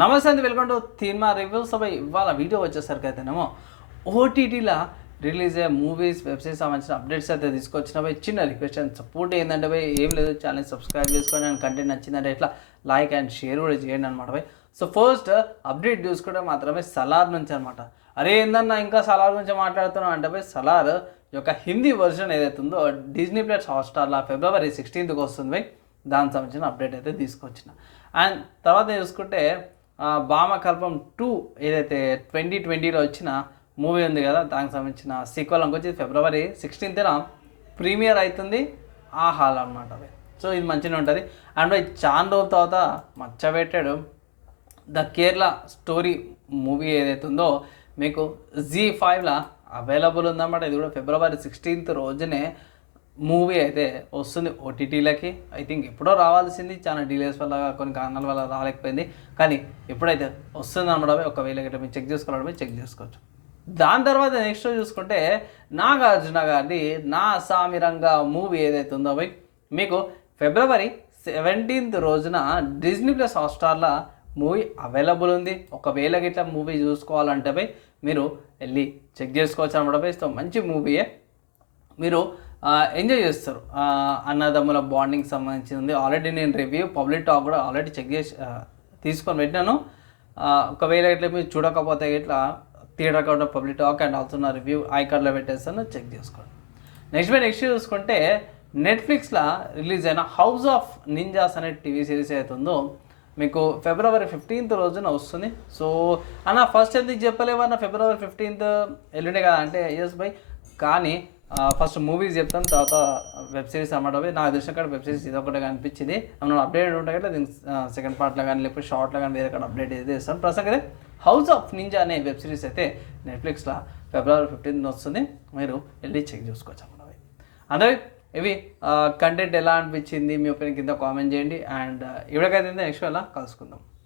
నమస్తే అండి, welcome to cinema reviews. ఇవాళ వీడియో వచ్చేసరికి అయితేనేమో ఓటీటీలో రిలీజ్ అయ్యే మూవీస్ వెబ్సైట్స్ సంబంధించిన అప్డేట్స్ అయితే తీసుకొచ్చిన చిన్న రిక్వెస్ట్ అండ్ సపోర్ట్ ఏంటంటే ఏం లేదు, ఛానల్ సబ్స్క్రైబ్ చేసుకోండి అండ్ కంటెంట్ నచ్చిందంటే ఇట్లా లైక్ అండ్ షేర్ కూడా చేయండి అనమాట. సో ఫస్ట్ అప్డేట్ చూసుకుంటే మాత్రమే సలార్ నుంచి అనమాట. అరే ఏందన్నా ఇంకా సలార్ గురించి మాట్లాడుతున్నాం అంటే సలార్ యొక్క హిందీ వర్జన్ ఏదైతే ఉందో డిజ్నీ ప్లస్ హాట్స్టార్లో February 16th వస్తుంది. దానికి సంబంధించిన అప్డేట్ అయితే తీసుకొచ్చిన. అండ్ తర్వాత చూసుకుంటే భామకల్పం 2 ఏదైతే 2020లో వచ్చిన మూవీ ఉంది కదా, దానికి సంబంధించిన సీక్వెల్ వచ్చి February 16th ప్రీమియర్ అవుతుంది ఆ హాల్ అనమాట. సో ఇది మంచిగా ఉంటుంది. అండ్ చాలా రోజుల తర్వాత మచ్చబెట్టాడు ద కేరళ స్టోరీ మూవీ ఏదైతే ఉందో మీకు Z5లో అవైలబుల్ ఉందన్నమాట. ఇది కూడా February 16th రోజునే మూవీ అయితే వస్తుంది ఓటీటీలకి. ఐ థింక్ ఎప్పుడో రావాల్సింది, చాలా డిలేస్ వల్ల కొన్ని కారణాల వల్ల రాలేకపోయింది, కానీ ఎప్పుడైతే వస్తుంది అనమాట. ఒకవేళ గట్రా మీరు చెక్ చేసుకోవాలంటే చెక్ చేసుకోవచ్చు. దాని తర్వాత నెక్స్ట్ చూసుకుంటే నాగార్జున గారిది నా సామిరంగా మూవీ ఏదైతే ఉందో మీకు February 17th రోజున డిజ్నీ ప్లస్ హాట్స్టార్లో మూవీ అవైలబుల్ ఉంది. ఒకవేళ గిట్లా మూవీ చూసుకోవాలంటే మీరు వెళ్ళి చెక్ చేసుకోవచ్చు అనమాట. సో మంచి మూవీయే, మీరు ఎంజాయ్ చేస్తారు. అన్నదమ్ముల బాండింగ్ సంబంధించింది. ఆల్రెడీ నేను రివ్యూ పబ్లిక్ టాక్ కూడా ఆల్రెడీ చెక్ చేసి తీసుకొని పెట్టినాను. ఒకవేళ ఇట్లా మీరు చూడకపోతే ఇట్లా theatre account public talk and also నా రివ్యూ ఐకార్డ్లో పెట్టేస్తాను, చెక్ చేసుకోండి. నెక్స్ట్ చూసుకుంటే నెట్ఫ్లిక్స్లో రిలీజ్ అయిన హౌస్ ఆఫ్ నింజాస్ అనే టీవీ సిరీస్ అవుతుందో మీకు February 15th రోజున వస్తుంది. సో అన్న ఫస్ట్ ఎందుకు చెప్పలేవన్న February 15th ఎల్లుండే కదా అంటే ఎస్ బై, కానీ ఫస్ట్ మూవీస్ చెప్తాను, తర్వాత వెబ్ సిరీస్ అన్నమాట. నాకు తెలిసిన కాడ వెబ్ సిరీస్ ఇది ఒకటే అనిపించింది. ఏమన్నా అప్డేట్ ఉంటాయి కదా, దీనికి సెకండ్ పార్ట్లో కానీ లేకపోతే షార్ట్లో కానీ వేరే కాడ అప్డేట్ అయితే ఇస్తాను. ప్రస్తుతం అయితే హౌస్ ఆఫ్ నింజా అనే వెబ్ సిరీస్ అయితే నెట్ఫ్లిక్స్లో February 15th వస్తుంది. మీరు వెళ్ళి చెక్ చేసుకోవచ్చు అన్నమాట. అంటే ఇవి కంటెంట్ ఎలా అనిపించింది మీ ఒపీనియన్ కింద కామెంట్ చేయండి. అండ్ ఇవిడకైతే నెక్స్ట్ వేళ కలుసుకుందాం.